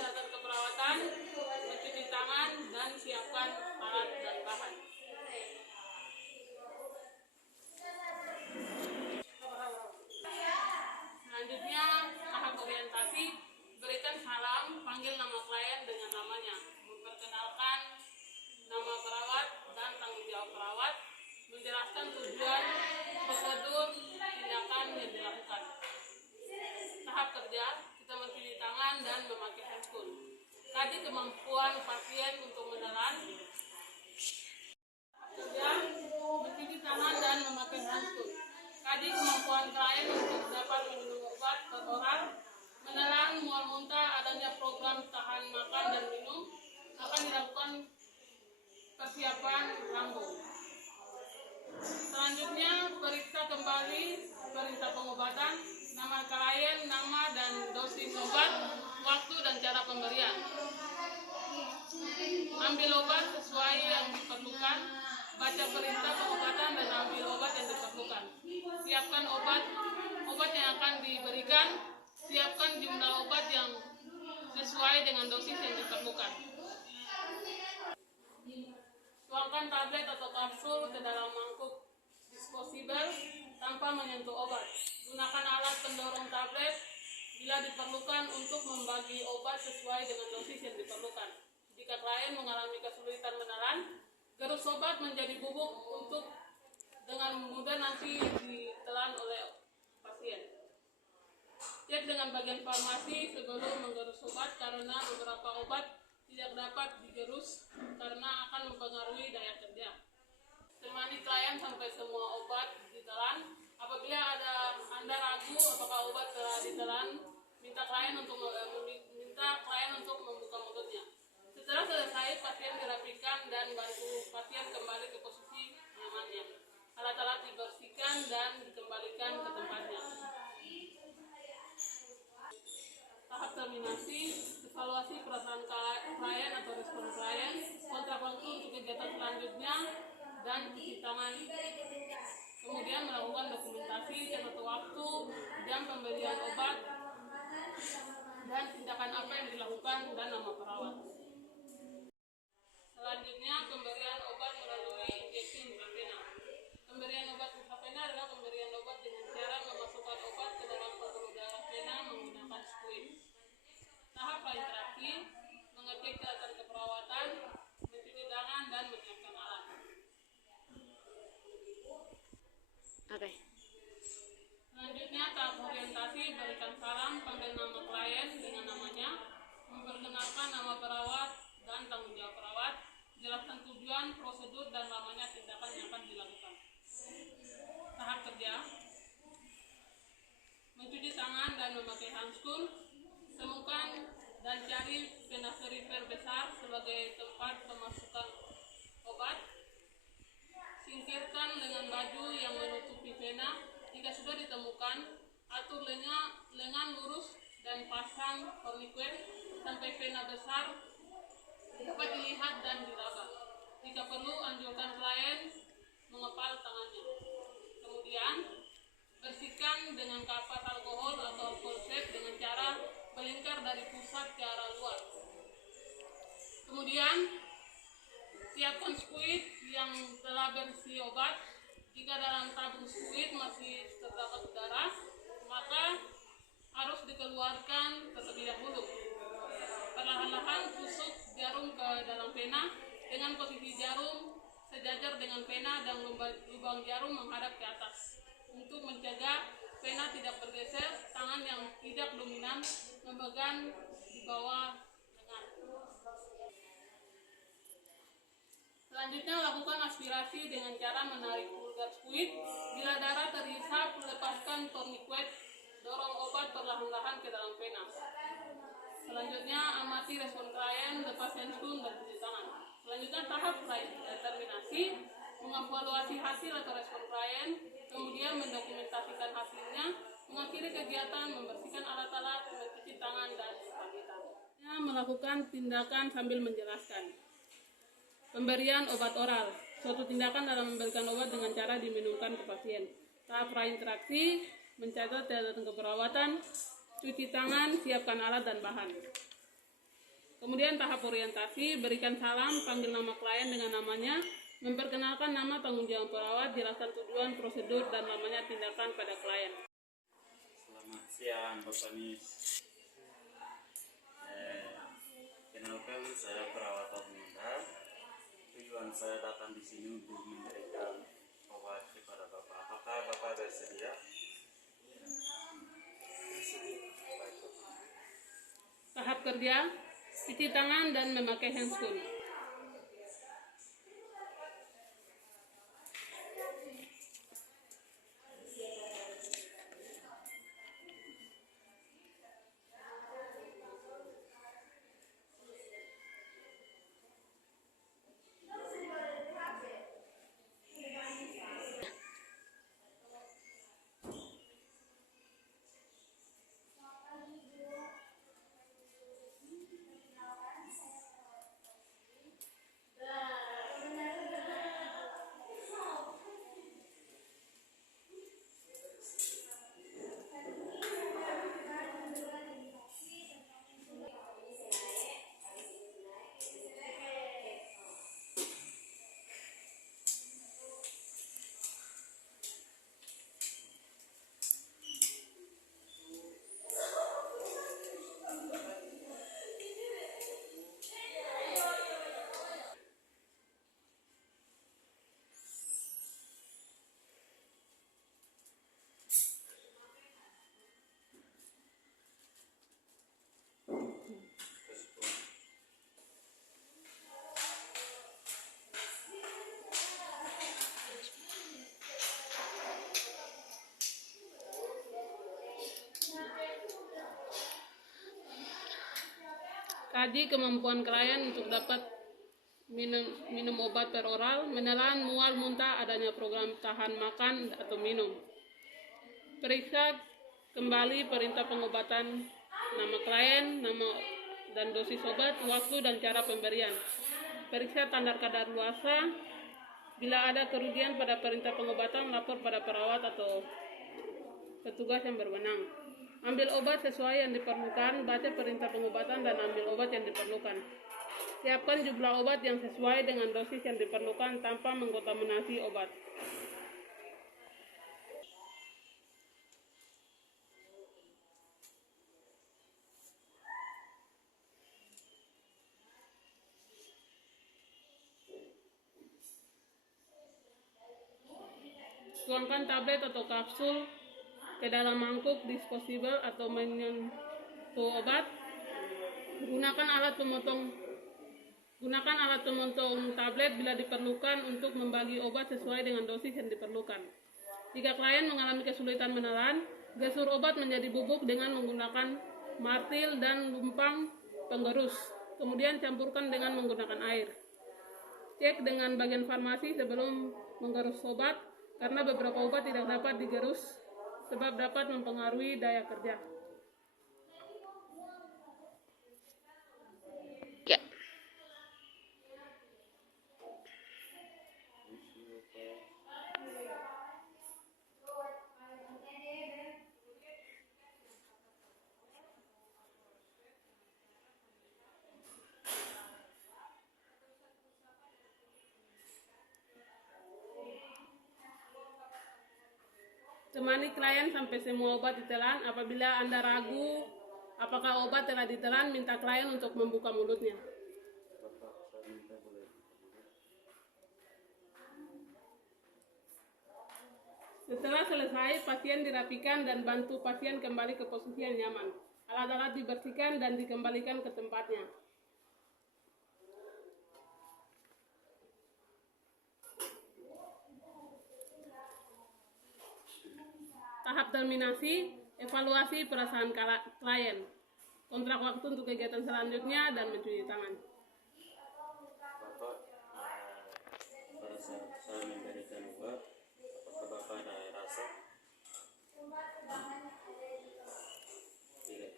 kesehatan keperawatan, mencuci tangan, dan siapkan alat dan bahan. Selanjutnya, tahap orientasi, berikan salam, panggil nama klien dengan namanya, memperkenalkan nama perawat dan tanggung jawab perawat, menjelaskan tujuan, prosedur, tindakan yang dilakukan. Tahap kerja, kita mencuci tangan dan memakai handphone. Kaji kemampuan pasien untuk menelan. Kerja, mencuci tangan dan memakai handphone. Kaji kemampuan klien untuk dapat meminum obat oral, menelan, mual muntah, adanya program tahan makan dan minum, akan dilakukan persiapan lambung. Selanjutnya, periksa kembali perintah pengobatan, nama klien, nama dan dosis obat, waktu dan cara pemberian. Ambil obat sesuai yang diperlukan, baca perintah pengobatan dan ambil obat yang diperlukan. Siapkan obat yang akan diberikan, siapkan jumlah obat yang sesuai dengan dosis yang diperlukan. Tuangkan tablet atau kapsul ke dalam mangkuk disposable tanpa menyentuh obat. Gunakan alat pendorong tablet bila diperlukan untuk membagi obat sesuai dengan dosis yang diperlukan. Jika klien mengalami kesulitan menelan, gerus obat menjadi bubuk untuk dengan mudah nanti ditelan oleh pasien. Cek dengan bagian farmasi sebelum menggerus obat karena beberapa obat tidak dapat digerus karena akan mempengaruhi daya kerja. Temani klien sampai semua obat ditelan. Apabila Anda ragu apakah obat telah ditelan, minta klien untuk membuka mulutnya. Setelah selesai, pasien dirapikan dan bantu pasien kembali ke posisi nyamannya. Alat-alat dibersihkan dan dikembalikan ke tempatnya. Tahap terminasi, evaluasi perasaan klien atau respon klien, kontrak waktu untuk kegiatan selanjutnya, dan cuci tangan. Kemudian melakukan dokumentasi, catatan waktu, jam pemberian obat, dan tindakan apa yang dilakukan dan nama perawat. Selanjutnya, pemberian obat melalui injeksi intravena. Pemberian obat intravena adalah pemberian obat dengan cara memasukkan obat ke dalam pembuluh darah vena menggunakan squeeze. Tahap interaksi, mengecek kesehatan keperawatan, mencuci tangan, dan menyiapkan alat. Selanjutnya, tahap orientasi, berikan salam, panggil nama klien dengan namanya, memperkenalkan nama perawat dan tanggung jawab perawat, jelaskan tujuan, prosedur, dan lamanya tindakan yang akan dilakukan. Tahap kerja, mencuci tangan dan memakai handphone, temukan dan cari vena perifer besar sebagai tempat pemasukan obat, singkirkan dengan baju yang menutupi vena. Jika sudah ditemukan, atur lengan lurus dan pasang tourniquet sampai vena besar dapat dilihat dan diraba. Jika perlu, anjurkan klien mengepal tangannya. Kemudian, bersihkan dengan kapas alkohol atau alkohol swab dengan cara melingkar dari pusat ke arah luar. Kemudian, siapkan squid yang telah berisi obat. Jika dalam tabung squid masih terdapat udara, maka harus dikeluarkan terlebih dahulu. Perlahan-lahan tusuk jarum ke dalam vena dengan posisi jarum sejajar dengan vena dan lubang jarum menghadap ke atas. Untuk mencegah vena tidak bergeser, tangan yang tidak dominan memegang di bawah lengan. Selanjutnya, lakukan aspirasi dengan cara menarik vulgar squid. Bila darah terhisap, lepaskan tourniquet, dorong obat perlahan-lahan ke dalam vena. Selanjutnya, amati respon klien, lepas handphone dan cuci tangan. Selanjutnya, tahap terminasi, mengevaluasi hasil atau respon klien, kemudian mendokumentasikan hasilnya, mengakhiri kegiatan, membersihkan alat-alat, mencuci tangan, dan pamitan. Melakukan tindakan sambil menjelaskan. Pemberian obat oral, suatu tindakan dalam memberikan obat dengan cara diminumkan ke pasien. Tahap prainteraksi, mencatat catatan keperawatan, cuci tangan, siapkan alat dan bahan. Kemudian tahap orientasi, berikan salam, panggil nama klien dengan namanya, memperkenalkan nama tanggung jawab perawat, jelaskan tujuan, prosedur, dan lamanya tindakan pada klien. Selamat siang, Bapak Nis. Kenalkan, saya perawat Ominda. Tujuan saya datang di sini untuk memberikan obat kepada Bapak. Apakah Bapak bersedia? Tahap kerja, cuci tangan dan memakai handscoon. Kaji kemampuan klien untuk dapat minum obat per oral, menelan, mual, muntah, adanya program tahan makan atau minum. Periksa kembali perintah pengobatan, nama klien, nama dan dosis obat, waktu dan cara pemberian. Periksa tanda kadaluarsa. Bila ada kerugian pada perintah pengobatan, lapor pada perawat atau petugas yang berwenang. Ambil obat sesuai yang diperlukan, baca perintah pengobatan dan ambil obat yang diperlukan. Siapkan jumlah obat yang sesuai dengan dosis yang diperlukan tanpa mengkontaminasi obat. Tuangkan tablet atau kapsul ke dalam mangkuk disposable atau menyentuh obat. Gunakan alat pemotong tablet bila diperlukan untuk membagi obat sesuai dengan dosis yang diperlukan. Jika klien mengalami kesulitan menelan, gesur obat menjadi bubuk dengan menggunakan martil dan lumpang penggerus. Kemudian campurkan dengan menggunakan air. Cek dengan bagian farmasi sebelum menggerus obat, karena beberapa obat tidak dapat digerus sebab dapat mempengaruhi daya kerja. Temani klien sampai semua obat ditelan. Apabila Anda ragu apakah obat telah ditelan, minta klien untuk membuka mulutnya. Setelah selesai, pasien dirapikan dan bantu pasien kembali ke posisi yang nyaman. Alat-alat dibersihkan dan dikembalikan ke tempatnya. Tahap terminasi, evaluasi perasaan klien, kontrak waktu untuk kegiatan selanjutnya, dan mencuci tangan. Bapak, pada saat saya memberikan obat, apakah Bapak ada rasa? Tidak.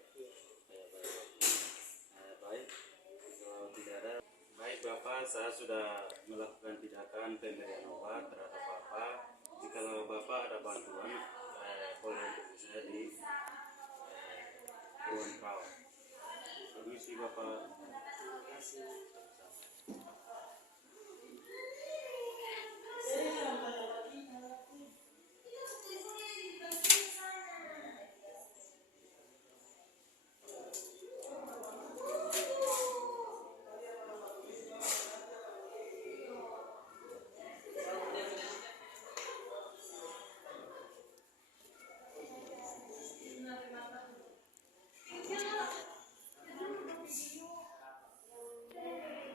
Baik. Kalau tidak ada, baik Bapak, saya sudah melakukan tindakan pemberian obat terhadap Bapak. Jikalau Bapak ada bantuan, boleh hubungi saya di Dewan Perawat. Permisi Bapak.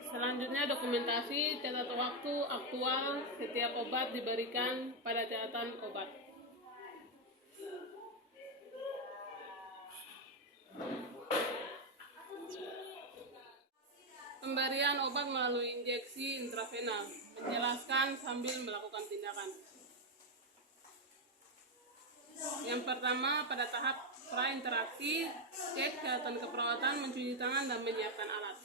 Selanjutnya dokumentasi catatan waktu aktual setiap obat diberikan pada catatan obat. Pemberian obat melalui injeksi intravena, menjelaskan sambil melakukan tindakan. Yang pertama, pada tahap prainteraksi, cek kesehatan keperawatan, mencuci tangan, dan menyiapkan alat.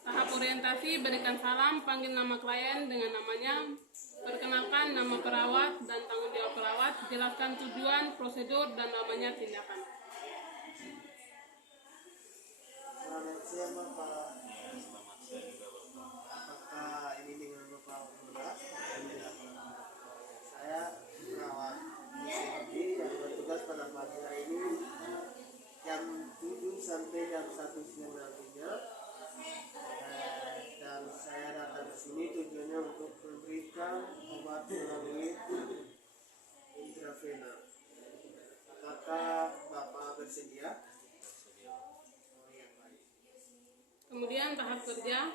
Tahap orientasi, berikan salam, panggil nama klien dengan namanya, perkenalkan nama perawat dan tanggung jawab perawat, jelaskan tujuan, prosedur, dan namanya tindakan. Selamat siang Bapak. Selamat siang juga Bapak. Apakah ini dengan Bapak Muda? Saya perawat di sini yang bertugas pada pagi hari ini jam 7 sampai jam 1 siang nantinya. Dan saya datang ke sini tujuannya untuk memberikan obat melalui intravena. Apakah Bapak bersedia? Kemudian tahap kerja,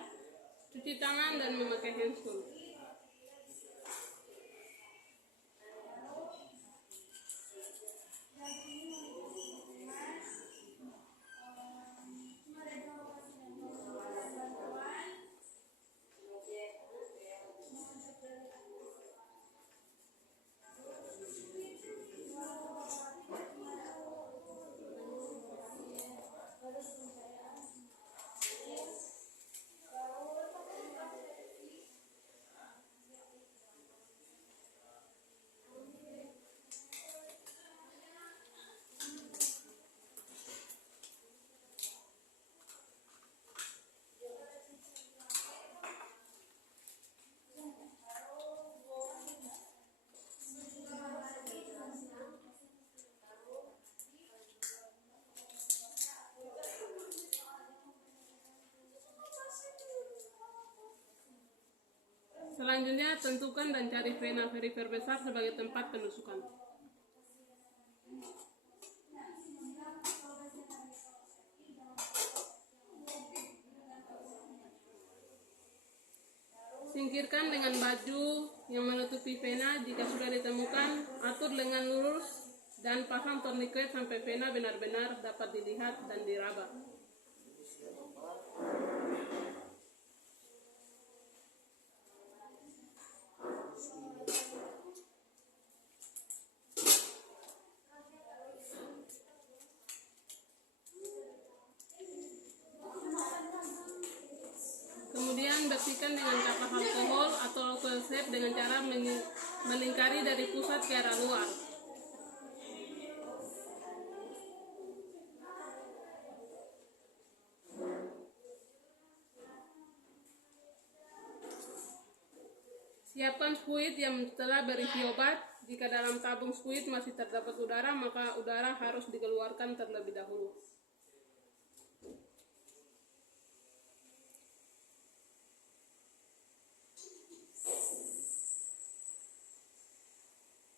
cuci tangan dan memakai handscoon. Selanjutnya, tentukan dan cari vena perifer besar sebagai tempat penusukan. Singkirkan dengan baju yang menutupi vena jika sudah ditemukan, atur lengan lurus, dan pasang tourniquet sampai vena benar-benar dapat dilihat dan diraba. Kemudian bersihkan dengan kapak alkohol atau alkohol sep dengan cara melingkari dari pusat ke arah luar. Siapkan spuit yang telah berisi obat. Jika dalam tabung spuit masih terdapat udara, maka udara harus dikeluarkan terlebih dahulu.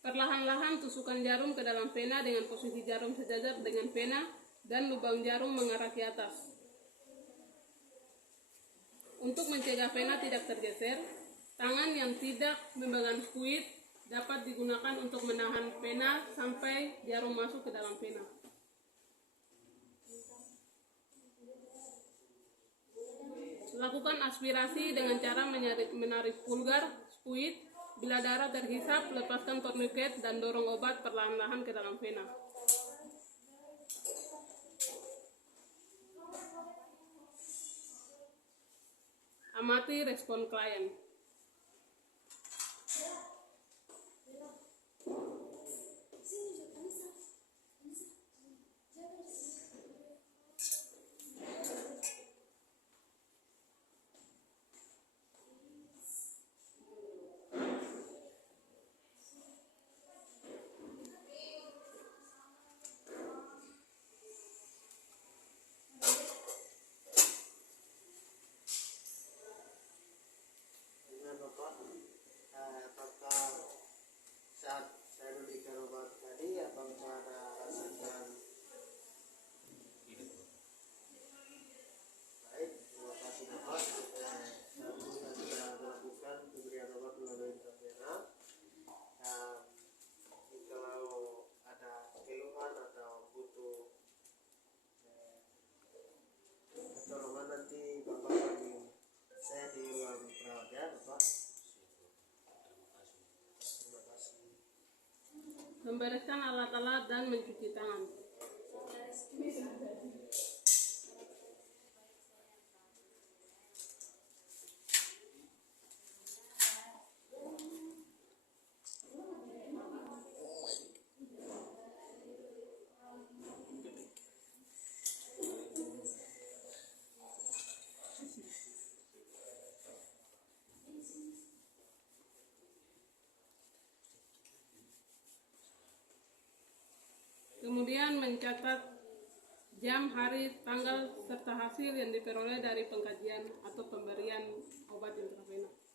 Perlahan-lahan tusukkan jarum ke dalam vena dengan posisi jarum sejajar dengan vena dan lubang jarum mengarah ke atas. Untuk mencegah vena tidak tergeser, tangan yang tidak memegang spuit dapat digunakan untuk menahan vena sampai jarum masuk ke dalam vena. Lakukan aspirasi dengan cara menarik pulgar spuit. Bila darah terhisap, lepaskan tourniquet dan dorong obat perlahan-lahan ke dalam vena. Amati respon klien. membereskan alat-alat dan mencuci tangan. Kemudian mencatat jam, hari, tanggal, serta hasil yang diperoleh dari pengkajian atau pemberian obat intravena.